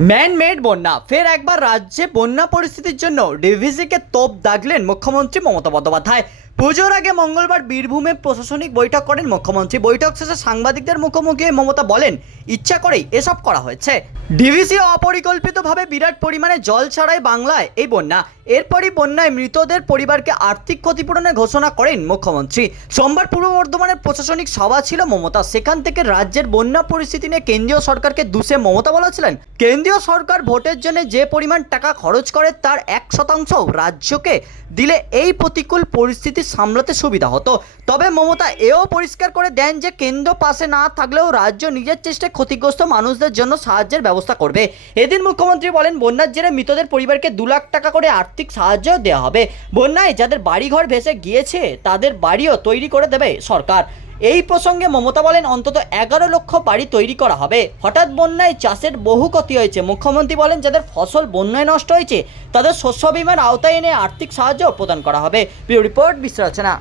Man made বন্যা। ফের একবার রাজ্যে বন্যা পরিস্থিতির জন্য ডিভিসিকে তোপ দাগলেন মুখ্যমন্ত্রী মমতা বন্দ্যোপাধ্যায়। পুজোর আগে মঙ্গলবার বীরভূমে প্রশাসনিক বৈঠক করেন মুখ্যমন্ত্রী। বৈঠক শেষে সাংবাদিকদের মুখোমুখি মমতা বলেন, ইচ্ছা করেই এসব করা হয়েছে। ডিভিসি অপরিকল্পিতভাবে বিরাট পরিমাণে জল ছাড়াই বাংলায় এই বন্যা। এরপরই বন্যায় মৃতদের পরিবারকে আর্থিক ক্ষতিপূরণের ঘোষণা করেন মুখ্যমন্ত্রী। সোমবার পূর্ব বর্ধমানের প্রশাসনিক সভা ছিল মমতা। সেখান থেকে রাজ্যের বন্যা পরিস্থিতি নিয়ে কেন্দ্রীয় সরকারকে দুষে মমতা বলেছিলেন। কেন্দ্রীয় সরকার ভোটের জন্য যে পরিমাণ টাকা খরচ করে, তার এক শতাংশ রাজ্যকে দিলে এই প্রতিকূল পরিস্থিতি সামলাতে সুবিধা হতো। তবে মমতা এও পরিষ্কার করে দেন যে, কেন্দ্র পাশে না থাকলেও রাজ্য নিজের চেষ্টায় ক্ষতিগ্রস্ত মানুষদের জন্য সাহায্যের ব্যবস্থা করবে। এদিন মুখ্যমন্ত্রী বলেন, বন্যার জেরে মৃতদের পরিবারকে দু লাখ টাকা করে আর্থিক সাহায্য দেওয়া হবে। বন্যায় যাদের বাড়িঘর ভেসে গিয়েছে, তাদের বাড়িও তৈরি করে দেবে সরকার। এই প্রসঙ্গে মমতা বলেন, অন্তত এগারো লক্ষ বাড়ি তৈরি করা হবে। হঠাৎ বন্যায় চাষের বহু ক্ষতি হয়েছে। মুখ্যমন্ত্রী বলেন, যাদের ফসল বন্যায় নষ্ট হয়েছে, তাদের শস্য বিমার আওতায় এনে আর্থিক সাহায্য প্রদান করা হবে। রিপোর্ট বিশ্লেষণা